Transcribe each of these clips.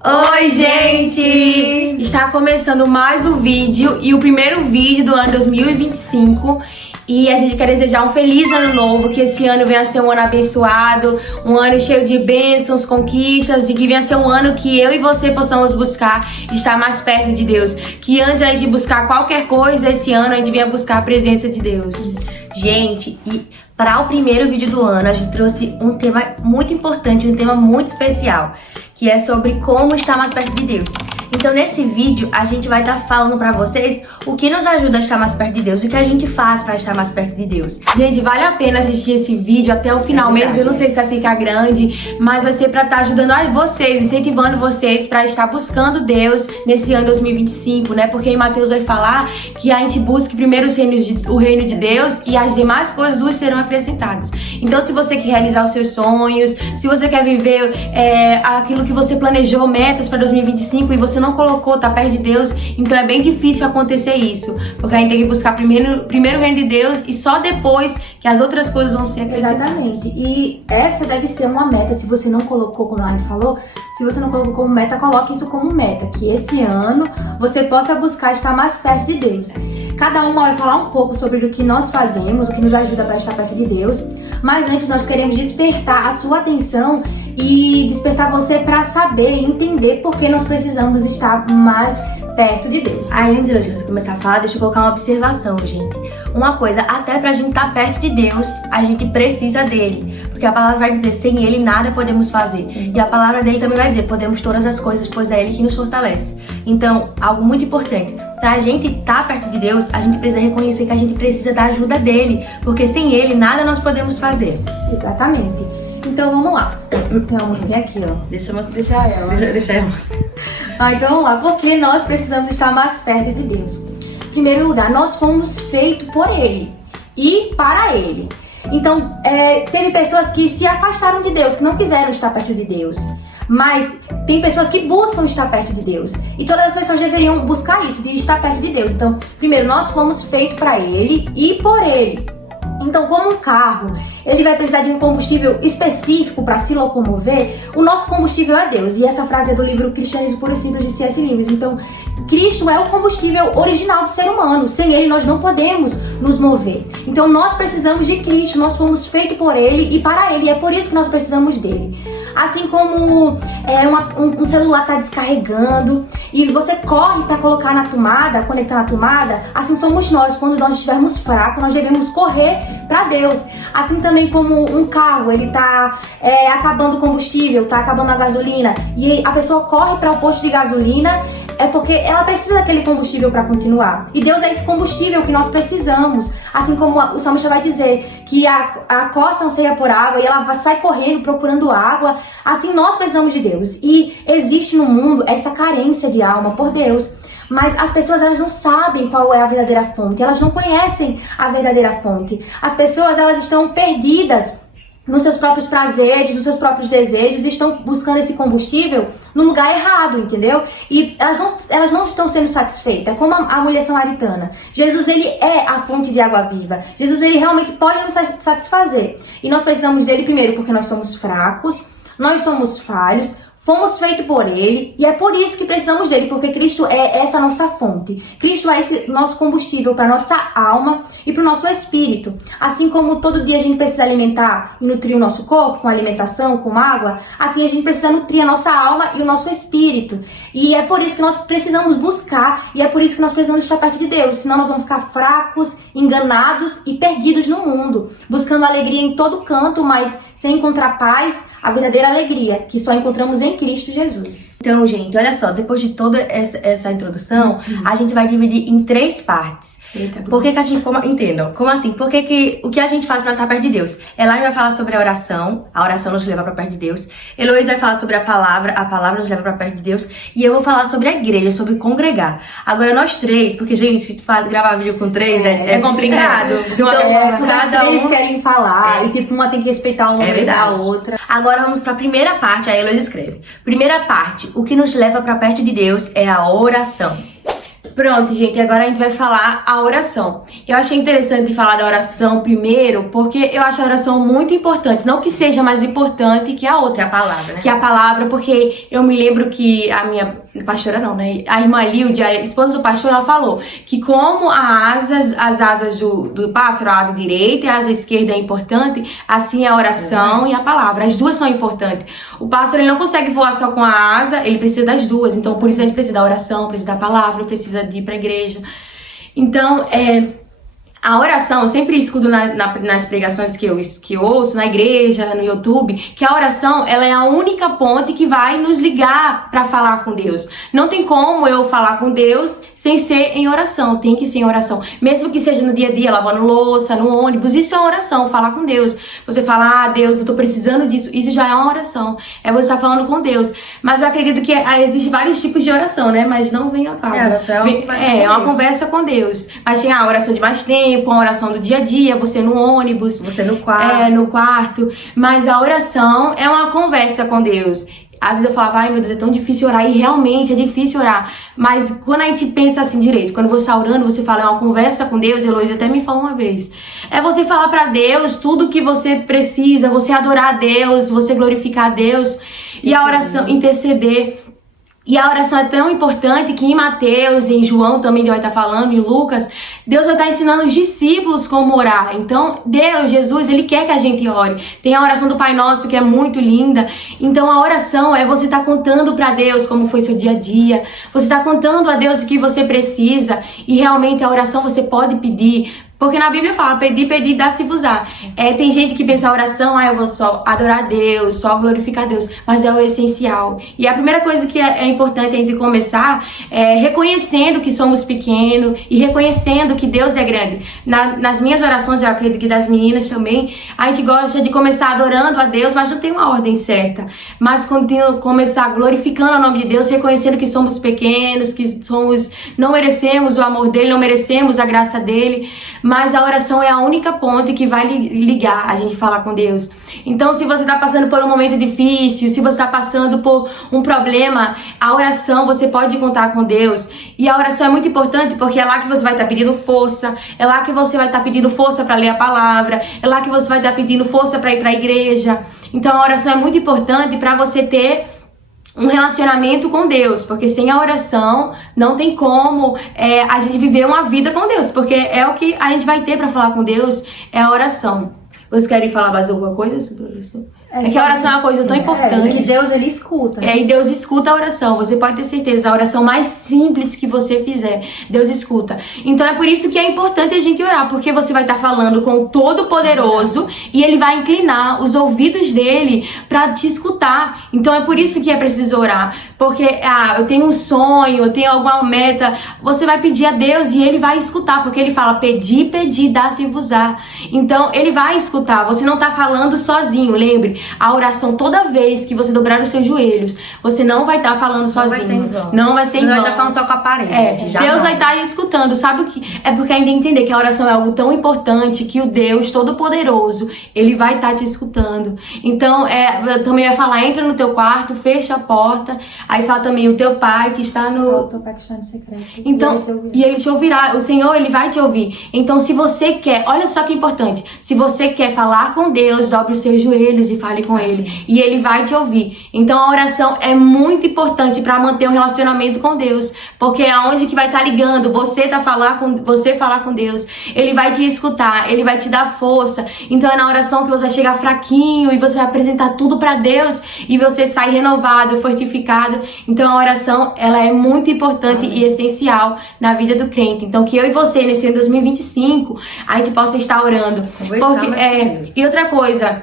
Oi, gente! Está começando mais um vídeo e o primeiro vídeo do ano 2025. E a gente quer desejar um feliz ano novo, que esse ano venha a ser um ano abençoado, um ano cheio de bênçãos, conquistas, e que venha a ser um ano que eu e você possamos buscar estar mais perto de Deus. Que antes da gente buscar qualquer coisa, esse ano a gente venha buscar a presença de Deus. Gente, e para o primeiro vídeo do ano, a gente trouxe um tema muito importante, um tema muito especial, que é sobre como estar mais perto de Deus. Então, nesse vídeo, a gente vai estar falando pra vocês o que nos ajuda a estar mais perto de Deus, o que a gente faz pra estar mais perto de Deus. Gente, vale a pena assistir esse vídeo até o final mesmo. Eu não sei se vai ficar grande, mas vai ser pra estar ajudando a vocês, incentivando vocês pra estar buscando Deus nesse ano 2025, né? Porque em Mateus vai falar que a gente busque primeiro o reino de Deus e as demais coisas vos serão acrescentadas. Então, se você quer realizar os seus sonhos, se você quer viver aquilo que você planejou, metas pra 2025 e você não colocou, tá perto de Deus, então é bem difícil acontecer isso, porque a gente tem que buscar primeiro o reino de Deus e só depois que as outras coisas vão ser acrescentadas. Exatamente, e essa deve ser uma meta. Se você não colocou, como a Anne falou, se você não colocou como meta, coloque isso como meta, que esse ano você possa buscar estar mais perto de Deus. Cada um vai falar um pouco sobre o que nós fazemos, o que nos ajuda para estar perto de Deus, mas antes nós queremos despertar a sua atenção e despertar você para saber e entender por que nós precisamos estar mais perto de Deus. Aí, antes de você começar a falar, deixa eu colocar uma observação, gente. Uma coisa, até pra gente estar perto de Deus, a gente precisa dele. Porque a palavra vai dizer, sem ele nada podemos fazer. Sim. E a palavra dele também vai dizer, podemos todas as coisas, pois é ele que nos fortalece. Então, algo muito importante, pra gente estar perto de Deus, a gente precisa reconhecer que a gente precisa da ajuda dele. Porque sem ele, nada nós podemos fazer. Exatamente. Então vamos lá. Tem uma musiquinha aqui, ó. Deixa ela. Deixa ela. Então vamos lá. Porque nós precisamos estar mais perto de Deus. Em primeiro lugar, nós fomos feitos por Ele e para Ele. Então, teve pessoas que se afastaram de Deus, que não quiseram estar perto de Deus. Mas tem pessoas que buscam estar perto de Deus. E todas as pessoas deveriam buscar isso, de estar perto de Deus. Então, primeiro, nós fomos feitos para Ele e por Ele. Então, como um carro, ele vai precisar de um combustível específico para se locomover, o nosso combustível é Deus. E essa frase é do livro Cristianismo Puro e Simples, de C.S. Lewis. Então, Cristo é o combustível original do ser humano. Sem ele, nós não podemos nos mover. Então, nós precisamos de Cristo, nós fomos feitos por ele e para ele. E é por isso que nós precisamos dele. Assim como um celular está descarregando e você corre para colocar na tomada, conectar na tomada, assim somos nós. Quando nós estivermos fracos, nós devemos correr para Deus. Assim também como um carro, ele está acabando o combustível, está acabando a gasolina, e a pessoa corre para o posto de gasolina, é porque ela precisa daquele combustível para continuar. E Deus é esse combustível que nós precisamos. Assim como o salmista vai dizer que a costa anseia por água e ela sai correndo procurando água, assim nós precisamos de Deus. E existe no mundo essa carência de alma por Deus. Mas as pessoas, elas não sabem qual é a verdadeira fonte, elas não conhecem a verdadeira fonte. As pessoas, elas estão perdidas nos seus próprios prazeres, nos seus próprios desejos, e estão buscando esse combustível no lugar errado, entendeu? E elas não estão sendo satisfeitas, como a mulher samaritana. Jesus, ele é a fonte de água viva. Jesus, ele realmente pode nos satisfazer. E nós precisamos dele primeiro porque nós somos fracos, nós somos falhos, fomos feitos por ele, e é por isso que precisamos dele, porque Cristo é essa nossa fonte. Cristo é esse nosso combustível para nossa alma e para o nosso espírito. Assim como todo dia a gente precisa alimentar e nutrir o nosso corpo com alimentação, com água, assim a gente precisa nutrir a nossa alma e o nosso espírito. E é por isso que nós precisamos buscar, e é por isso que nós precisamos estar perto de Deus, senão nós vamos ficar fracos, enganados e perdidos no mundo, buscando alegria em todo canto, mas sem encontrar paz, a verdadeira alegria, que só encontramos em Cristo Jesus. Então, gente, olha só, depois de toda essa introdução, a gente vai dividir em 3 partes. Por que a gente... Entendam, como assim? O que a gente faz pra estar perto de Deus? Elaine vai falar sobre a oração nos leva pra perto de Deus. Heloísa vai falar sobre a palavra nos leva pra perto de Deus. E eu vou falar sobre a igreja, sobre congregar. Agora, nós 3, porque, gente, gravar vídeo com 3 é complicado. Então, as 3 querem falar, e tipo, uma tem que respeitar uma da outra. Agora vamos pra primeira parte, a Heloísa escreve. Primeira parte, o que nos leva pra perto de Deus é a oração. Pronto, gente, agora a gente vai falar a oração. Eu achei interessante falar da oração primeiro, porque eu acho a oração muito importante. Não que seja mais importante que a outra. Que a palavra, né? Que a palavra, porque eu me lembro que a minha pastora não, né? A irmã Lilde, a esposa do pastor, ela falou que como as asas do pássaro, a asa direita e a asa esquerda é importante, assim é a oração e a palavra. As duas são importantes. O pássaro, ele não consegue voar só com a asa, ele precisa das duas. Então, por isso a gente precisa da oração, precisa da palavra, precisa de ir pra igreja. Então, a oração, eu sempre escuto nas pregações que eu ouço, na igreja, no YouTube, que a oração, ela é a única ponte que vai nos ligar para falar com Deus. Não tem como eu falar com Deus sem ser em oração, tem que ser em oração. Mesmo que seja no dia a dia, lavando louça, no ônibus, isso é uma oração, falar com Deus. Você fala, Deus, eu tô precisando disso, isso já é uma oração. É você estar falando com Deus. Mas eu acredito que existem vários tipos de oração, né? Mas não vem ao caso. É uma conversa com Deus. Mas tem a oração de mais tempo, uma oração do dia a dia, você no ônibus, você no quarto. No quarto. Mas a oração é uma conversa com Deus. Às vezes eu falava, ai meu Deus, é tão difícil orar, e realmente é difícil orar. Mas quando a gente pensa assim direito, quando você está orando, você fala, é uma conversa com Deus. Heloísa até me falou uma vez. É você falar para Deus tudo o que você precisa, você adorar a Deus, você glorificar a Deus. E a oração, interceder. E a oração é tão importante que em Mateus, em João também Deus vai estar falando, em Lucas, Deus vai estar ensinando os discípulos como orar. Então, Deus, Jesus, Ele quer que a gente ore. Tem a oração do Pai Nosso, que é muito linda. Então, a oração é você estar contando para Deus como foi seu dia a dia. Você está contando a Deus o que você precisa. E realmente a oração você pode pedir. Porque na Bíblia fala, pedir, dá-se-vos-á. Tem gente que pensa a oração, eu vou só adorar a Deus, só glorificar a Deus. Mas é o essencial. E a primeira coisa que é importante a gente começar é reconhecendo que somos pequenos e reconhecendo que Deus é grande. Nas minhas orações, eu acredito que das meninas também, a gente gosta de começar adorando a Deus, mas não tem uma ordem certa. Mas começar glorificando o nome de Deus, reconhecendo que somos pequenos, que não merecemos o amor dele, não merecemos a graça dele. Mas a oração é a única ponte que vai ligar a gente falar com Deus. Então, se você está passando por um momento difícil, se você está passando por um problema, a oração você pode contar com Deus. E a oração é muito importante porque é lá que você vai estar pedindo força, é lá que você vai estar pedindo força para ler a palavra, é lá que você vai estar pedindo força para ir para a igreja. Então, a oração é muito importante para você ter um relacionamento com Deus, porque sem a oração não tem como a gente viver uma vida com Deus, porque é o que a gente vai ter para falar com Deus, é a oração. Vocês querem falar mais alguma coisa sobre isso? É que a oração é uma coisa tão importante. Que Deus, Ele escuta. E Deus escuta a oração. Você pode ter certeza, a oração mais simples que você fizer, Deus escuta. Então é por isso que é importante a gente orar, porque você vai estar falando com o Todo-Poderoso e Ele vai inclinar os ouvidos dele para te escutar. Então é por isso que é preciso orar. Porque, eu tenho um sonho, eu tenho alguma meta, você vai pedir a Deus e Ele vai escutar, porque Ele fala, pedir, dá-se-vos-á. Então Ele vai escutar, você não está falando sozinho, lembre. A oração, toda vez que você dobrar os seus joelhos, você não vai estar falando sozinho. Não vai ser em vão. Não vai estar falando só com a parede. Deus vai estar escutando. Sabe o que? É porque ainda entender que a oração é algo tão importante que o Deus Todo-Poderoso, Ele vai estar te escutando. Então, também vai falar, entra no teu quarto, fecha a porta. Aí fala também o teu pai que está no... O teu pai que está no secreto. Então, e Ele te ouvirá. O Senhor, Ele vai te ouvir. Então, se você quer, olha só que importante. Se você quer falar com Deus, dobre os seus joelhos e fale com Ele. E Ele vai te ouvir. Então a oração é muito importante para manter um relacionamento com Deus. Porque é onde que vai estar ligando. Você falar com Deus. Ele vai te escutar. Ele vai te dar força. Então é na oração que você vai chegar fraquinho e você vai apresentar tudo para Deus. E você sai renovado, fortificado. Então a oração, ela é muito importante e essencial na vida do crente. Então que eu e você, nesse ano 2025, a gente possa estar orando. E outra coisa...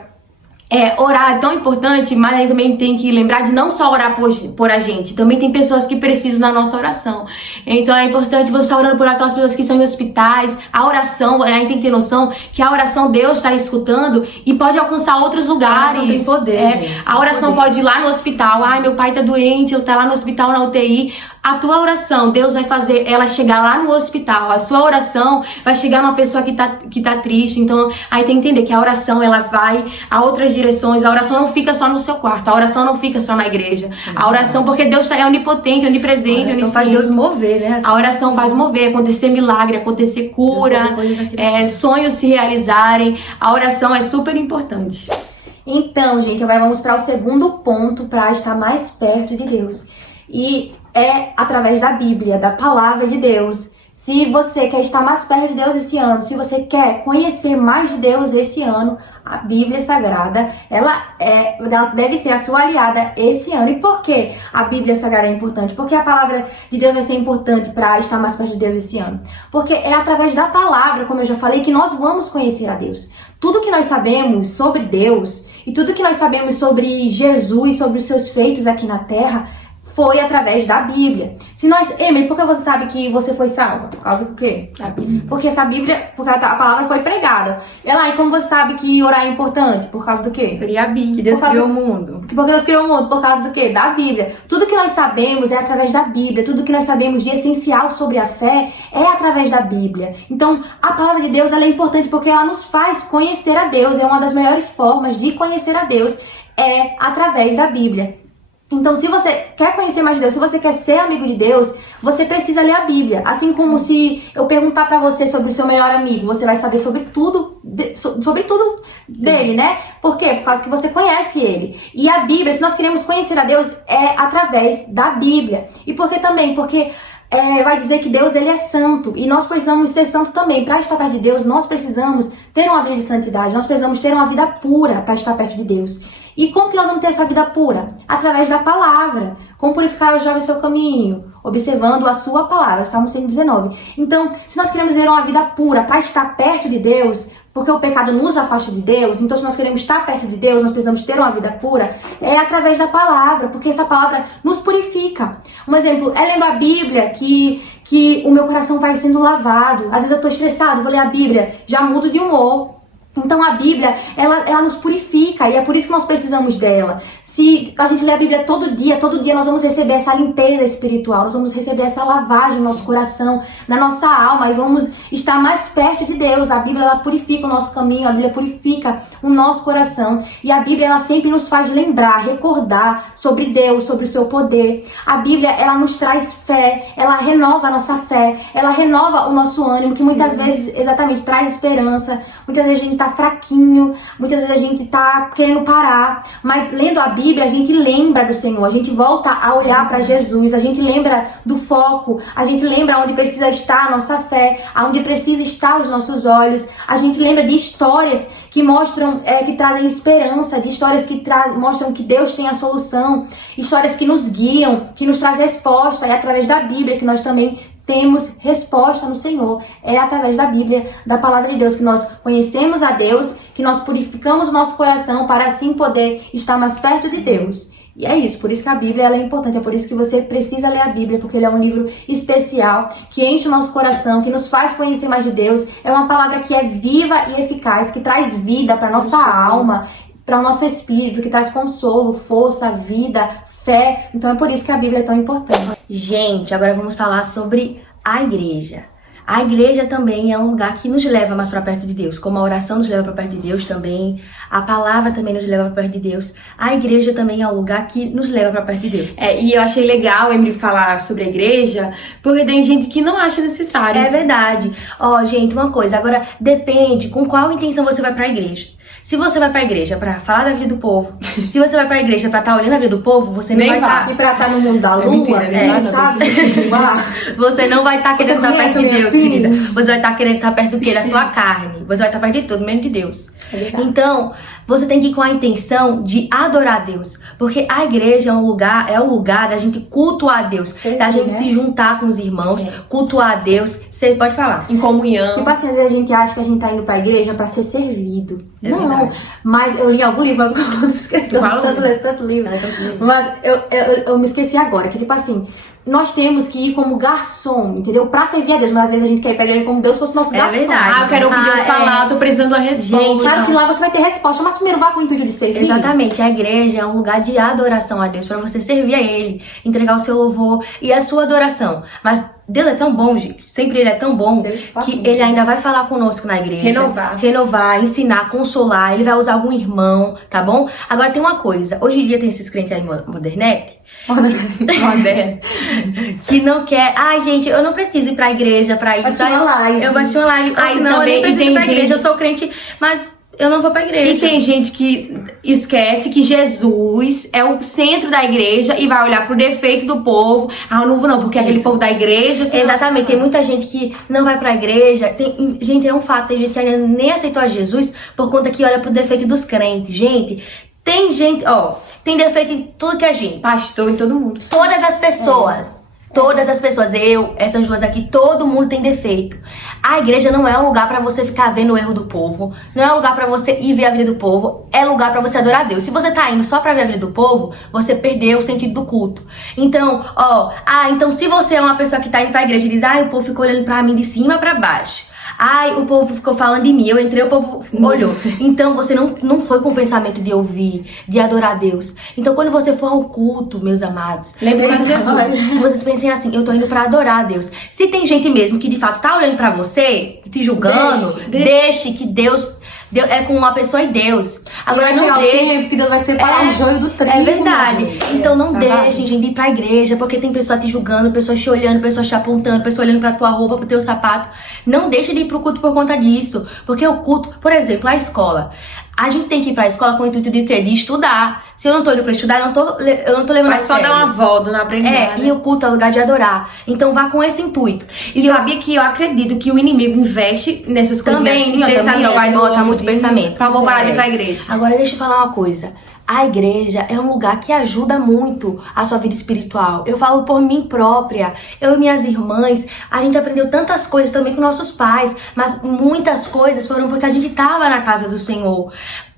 orar é tão importante, mas aí também tem que lembrar de não só orar por a gente, também tem pessoas que precisam da nossa oração. Então é importante você estar orando por aquelas pessoas que estão em hospitais. A oração, a gente tem que ter noção que a oração Deus está escutando e pode alcançar outros lugares. Tem poder, a oração pode ir lá no hospital. Ai, meu pai tá doente, eu tá lá no hospital na UTI. A tua oração, Deus vai fazer ela chegar lá no hospital. A sua oração vai chegar numa pessoa que tá triste. Então, aí tem que entender que a oração, ela vai a outras direções. A oração não fica só no seu quarto, a oração não fica só na igreja. A oração, porque Deus é onipotente, onipresente, A oração onisciente. faz Deus mover, né? A oração faz mover, acontecer milagre, acontecer cura, sonhos se realizarem. A oração é super importante. Então, gente, agora vamos para o segundo ponto para estar mais perto de Deus. E é através da Bíblia, da palavra de Deus. Se você quer estar mais perto de Deus esse ano, se você quer conhecer mais de Deus esse ano, a Bíblia Sagrada, ela deve ser a sua aliada esse ano. E por que a Bíblia Sagrada é importante? Porque a palavra de Deus vai ser importante para estar mais perto de Deus esse ano. Porque é através da palavra, como eu já falei, que nós vamos conhecer a Deus. Tudo que nós sabemos sobre Deus e tudo que nós sabemos sobre Jesus, sobre os seus feitos aqui na Terra, foi através da Bíblia. Se nós, Emily, por que você sabe que você foi salva? Por causa do quê? Da Bíblia. Porque essa Bíblia, porque a palavra foi pregada. E como você sabe que orar é importante? Por causa do quê? Queria a Bíblia. Que Deus criou o mundo. Porque Deus criou o mundo. Por causa do quê? Da Bíblia. Tudo que nós sabemos é através da Bíblia. Tudo que nós sabemos de essencial sobre a fé é através da Bíblia. Então, a palavra de Deus ela é importante porque ela nos faz conhecer a Deus. É uma das melhores formas de conhecer a Deus é através da Bíblia. Então, se você quer conhecer mais de Deus, se você quer ser amigo de Deus, você precisa ler a Bíblia. Assim como se eu perguntar pra você sobre o seu melhor amigo, você vai saber sobre tudo dele, né? Por quê? Por causa que você conhece ele. E a Bíblia, se nós queremos conhecer a Deus, é através da Bíblia. E por que também? Porque vai dizer que Deus ele é santo e nós precisamos ser santo também. Para estar perto de Deus, nós precisamos ter uma vida de santidade, nós precisamos ter uma vida pura para estar perto de Deus. E como que nós vamos ter essa vida pura? Através da palavra. Como purificar os jovens seu caminho? Observando a sua palavra, Salmo 119. Então, se nós queremos ter uma vida pura para estar perto de Deus, porque o pecado nos afasta de Deus, então se nós queremos estar perto de Deus, nós precisamos ter uma vida pura, é através da palavra, porque essa palavra nos purifica. Um exemplo, é lendo a Bíblia que o meu coração vai sendo lavado. Às vezes eu estou estressado, vou ler a Bíblia, já mudo de humor. Então a Bíblia, ela nos purifica e é por isso que nós precisamos dela. Se a gente lê a Bíblia todo dia nós vamos receber essa limpeza espiritual, nós vamos receber essa lavagem no nosso coração, na nossa alma e vamos estar mais perto de Deus. A Bíblia, ela purifica o nosso caminho, a Bíblia purifica o nosso coração e a Bíblia, ela sempre nos faz lembrar, recordar sobre Deus, sobre o seu poder. A Bíblia, ela nos traz fé, ela renova a nossa fé, ela renova o nosso ânimo, que muitas vezes, exatamente, traz esperança. Muitas vezes a gente tá fraquinho, muitas vezes a gente tá querendo parar, mas lendo a Bíblia a gente lembra do Senhor, a gente volta a olhar para Jesus, a gente lembra do foco, a gente lembra onde precisa estar a nossa fé, aonde precisa estar os nossos olhos, a gente lembra de histórias que mostram, que trazem esperança, de histórias que mostram que Deus tem a solução, histórias que nos guiam, que nos trazem resposta, é através da Bíblia que nós também temos resposta no Senhor. É através da Bíblia, da palavra de Deus, que nós conhecemos a Deus, que nós purificamos o nosso coração para assim poder estar mais perto de Deus. E é isso, por isso que a Bíblia ela é importante, é por isso que você precisa ler a Bíblia, porque ele é um livro especial, que enche o nosso coração, que nos faz conhecer mais de Deus. É uma palavra que é viva e eficaz, que traz vida para nossa alma, para o nosso espírito, que traz consolo, força, vida, fé. Então é por isso que a Bíblia é tão importante. Gente, agora vamos falar sobre a igreja. A igreja também é um lugar que nos leva mais para perto de Deus. Como a oração nos leva para perto de Deus também, a palavra também nos leva para perto de Deus. A igreja também é um lugar que nos leva para perto de Deus. E eu achei legal, Emily, falar sobre a igreja, porque tem gente que não acha necessário. É verdade. Gente, uma coisa, agora depende com qual intenção você vai para a igreja. Se você vai pra igreja pra falar da vida do povo, se você vai pra igreja pra estar olhando a vida do povo, você não vai estar... E pra estar no mundo da lua, sabe? Você não vai estar querendo estar perto de Deus, querida. Você vai estar querendo estar perto do quê? Da sua carne. Você vai estar perto de tudo, menos de Deus. Então, você tem que ir com a intenção de adorar a Deus. Porque a igreja é o lugar da gente cultuar a Deus. Da gente se juntar com os irmãos, cultuar a Deus. Você pode falar. Em comunhão. Tipo assim, às vezes a gente acha que a gente tá indo pra igreja pra ser servido. Não, mas eu li algum livro, mas eu me esqueci. Tanto livro. Mas eu me esqueci agora, que tipo assim... Nós temos que ir como garçom, entendeu? Pra servir a Deus. Mas às vezes a gente quer ir pra igreja como Deus fosse nosso garçom. É verdade. Eu quero ouvir Deus falar, eu tô precisando de uma resposta. Gente, claro que lá você vai ter resposta, mas primeiro vá com o intuito de servir. Exatamente. A igreja é um lugar de adoração a Deus, pra você servir a Ele, entregar o seu louvor e a sua adoração. Mas Deus é tão bom, gente. Sempre Ele é tão bom que Ele ainda vai falar conosco na igreja. Renovar, ensinar, consolar. Ele vai usar algum irmão, tá bom? Agora tem uma coisa. Hoje em dia tem esses crentes aí modernete. Moderno. Que não quer. Ai, gente, eu não preciso ir pra igreja pra isso. Vai uma live. Eu vou assistir uma live. Aí Não, eu nem também, preciso ir tem pra gente... igreja. Eu sou crente, mas eu não vou pra igreja. E tem gente que esquece que Jesus é o centro da igreja e vai olhar pro defeito do povo. Ah, eu não vou não, porque aquele povo da igreja... Exatamente, tem muita gente que não vai pra igreja. Gente, é um fato, tem gente que ainda nem aceitou a Jesus por conta que olha pro defeito dos crentes. Gente, tem gente, tem defeito em tudo que é gente. Pastor, em todo mundo. Todas as pessoas. Todas as pessoas, essas duas aqui, todo mundo tem defeito. A igreja não é um lugar pra você ficar vendo o erro do povo. Não é um lugar pra você ir ver a vida do povo. É lugar pra você adorar a Deus. Se você tá indo só pra ver a vida do povo, você perdeu o sentido do culto. Então, então se você é uma pessoa que tá indo pra igreja e diz, o povo ficou olhando pra mim de cima pra baixo. O povo ficou falando de mim, eu entrei, o povo olhou. Então você não foi com o pensamento de ouvir, de adorar a Deus. Então quando você for ao culto, meus amados, lembre-se de Jesus. Vocês pensem assim, eu tô indo pra adorar a Deus. Se tem gente mesmo que de fato tá olhando pra você, te julgando, deixe que Deus é com uma pessoa e Deus. Agora não deixe, porque Deus vai separar o joio do trigo. É verdade. Então não deixe, gente, de ir pra igreja, porque tem pessoa te julgando, pessoa te olhando, pessoa te apontando, pessoa olhando pra tua roupa, pro teu sapato. Não deixe de ir pro culto por conta disso. Porque o culto, por exemplo, a escola. A gente tem que ir pra escola com o intuito de quê? De estudar. Se eu não tô indo pra estudar, eu não tô levando a sério. Mas só dar uma volta, não aprender nada. E o culto é o lugar de adorar. Então vá com esse intuito. E sabia que eu acredito que o inimigo investe nessas coisas assim, vai botar muito pensamento. Pra parar de ir pra igreja. Agora deixa eu falar uma coisa. A igreja é um lugar que ajuda muito a sua vida espiritual. Eu falo por mim própria. Eu e minhas irmãs, a gente aprendeu tantas coisas também com nossos pais, mas muitas coisas foram porque a gente estava na casa do Senhor.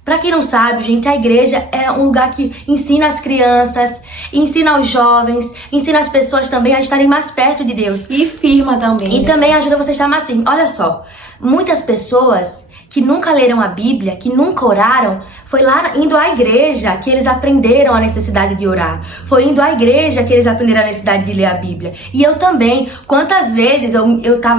Pra quem não sabe, gente, a igreja é um lugar que ensina as crianças, ensina os jovens, ensina as pessoas também a estarem mais perto de Deus. E firma também. E também ajuda você a estar mais firme. Olha só, muitas pessoas que nunca leram a Bíblia, que nunca oraram, foi lá indo à igreja que eles aprenderam a necessidade de orar. Foi indo à igreja que eles aprenderam a necessidade de ler a Bíblia. E eu também. Quantas vezes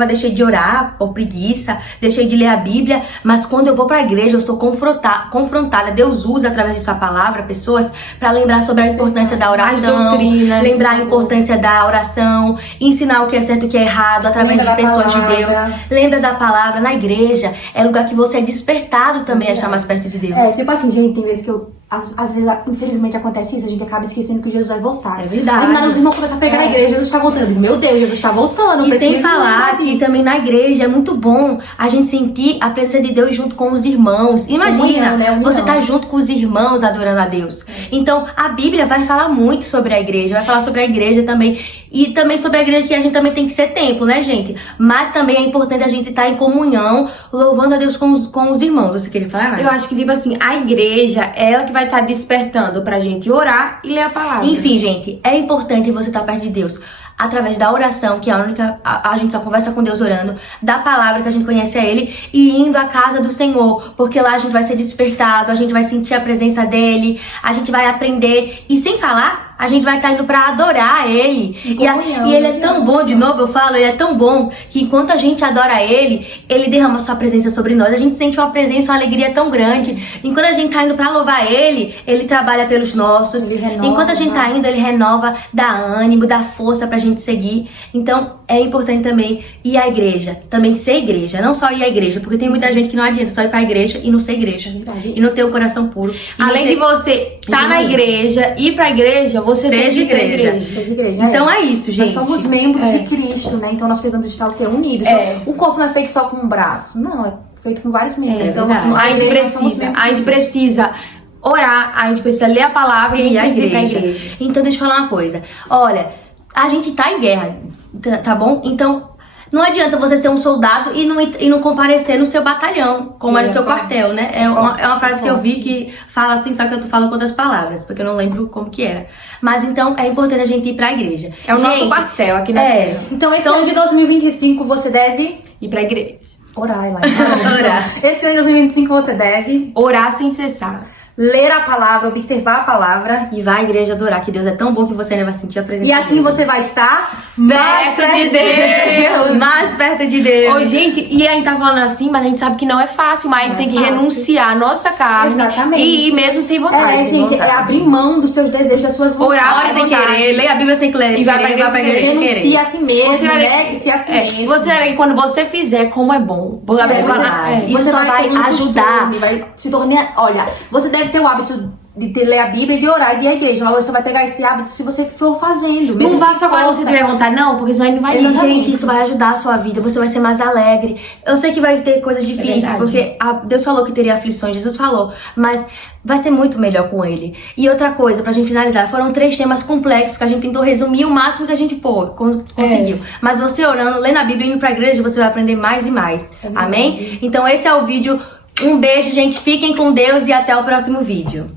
deixei de orar, por preguiça, deixei de ler a Bíblia, mas quando eu vou pra igreja, eu sou confrontada. Deus usa, através de sua palavra, pessoas para lembrar sobre a importância da oração, lembrar a importância da oração, ensinar o que é certo e o que é errado, através de pessoas de Deus. Lembra da palavra. Na igreja é lugar que você é despertado também a estar mais perto de Deus. Tipo assim, gente, tem vezes que às vezes, infelizmente, acontece isso, a gente acaba esquecendo que Jesus vai voltar. É verdade. Aí nada, os irmãos começam a pregar na igreja, Jesus está voltando. Eu digo, meu Deus, Jesus está voltando. E sem falar que também na igreja é muito bom a gente sentir a presença de Deus junto com os irmãos. Imagina, você tá junto com os irmãos adorando a Deus. Então, a Bíblia vai falar muito sobre a igreja, vai falar sobre a igreja também. E também sobre a igreja que a gente também tem que ser templo, né, gente? Mas também é importante a gente estar em comunhão, louvando a Deus com os irmãos. Você queria falar, Mari? Eu acho que, tipo assim, a igreja é ela que vai estar despertando pra gente orar e ler a palavra. Enfim, gente, é importante você estar perto de Deus. Através da oração, que é a única, a gente só conversa com Deus orando, da palavra que a gente conhece a Ele, e indo à casa do Senhor, porque lá a gente vai ser despertado, a gente vai sentir a presença dele, a gente vai aprender, e sem falar, a gente vai estar indo pra adorar Ele. E Ele é tão bom, de novo eu falo, Ele é tão bom, que enquanto a gente adora Ele, Ele derrama sua presença sobre nós, a gente sente uma presença, uma alegria tão grande. Enquanto a gente tá indo pra louvar Ele, Ele trabalha pelos nossos, enquanto a gente tá indo, Ele renova, dá ânimo, dá força pra gente seguir. Então é importante também ir à igreja, também ser igreja, não só ir à igreja, porque tem muita gente que não adianta só ir pra igreja e não ser igreja, e não ter o coração puro. Além de você estar na igreja, ir pra igreja, você tem que ser igreja. Seja igreja. Então é isso, gente. Nós somos membros de Cristo, né? Então nós precisamos estar unidos. O corpo não é feito só com um braço, não, é feito com vários membros. Então a gente precisa orar, a gente precisa ler a palavra e ir à igreja. Então deixa eu falar uma coisa. Olha, a gente tá em guerra, tá bom? Então não adianta você ser um soldado e não comparecer no seu batalhão, como é no seu quartel, né? É uma frase que eu vi que fala assim, só que eu tô falando com outras palavras, porque eu não lembro como que era. Mas então é importante a gente ir pra igreja. É o nosso quartel aqui na terra. Então esse ano de 2025 você deve ir pra igreja. Orar, lá. Orar. Esse ano de 2025 você deve orar sem cessar. ler a palavra, observar a palavra. E vai à igreja adorar, que Deus é tão bom que você ainda vai sentir a presença E assim dele. você vai estar mais Perto de Deus. Mais perto de Deus. Ô, gente, e a gente tá falando assim, mas a gente sabe que não é fácil, mas a gente tem que renunciar a nossa carne Exatamente. e ir mesmo sem vontade. Gente, é abrir mão dos seus desejos, das suas vontades. Orar Ora sem querer, leia a Bíblia sem querer, E vai pra igreja sem querer. Renuncia a si mesmo, Você vai ver- negue-se a si mesmo. Você vai ver que quando você fizer, como é bom. A É pessoa verdade. Isso Você só vai pegando ajudar. costume, vai se tornar. Olha, você deve ter o hábito de ler a Bíblia e de orar e de ir à igreja. Mas você vai pegar esse hábito se você for fazendo. Não mesmo basta sem agora força. você tiver vontade, não, porque senão ele não vai E, ir. gente, isso vai ajudar a sua vida, você vai ser mais alegre. Eu sei que vai ter coisas difíceis, verdade. porque Deus falou que teria aflições, Jesus falou, mas vai ser muito melhor com ele. E outra coisa, pra gente finalizar, foram 3 temas complexos que a gente tentou resumir o máximo que a gente conseguiu. Mas você orando, lendo a Bíblia e indo pra igreja, você vai aprender mais e mais. Amém? Então esse é o vídeo. Um beijo, gente. Fiquem com Deus e até o próximo vídeo.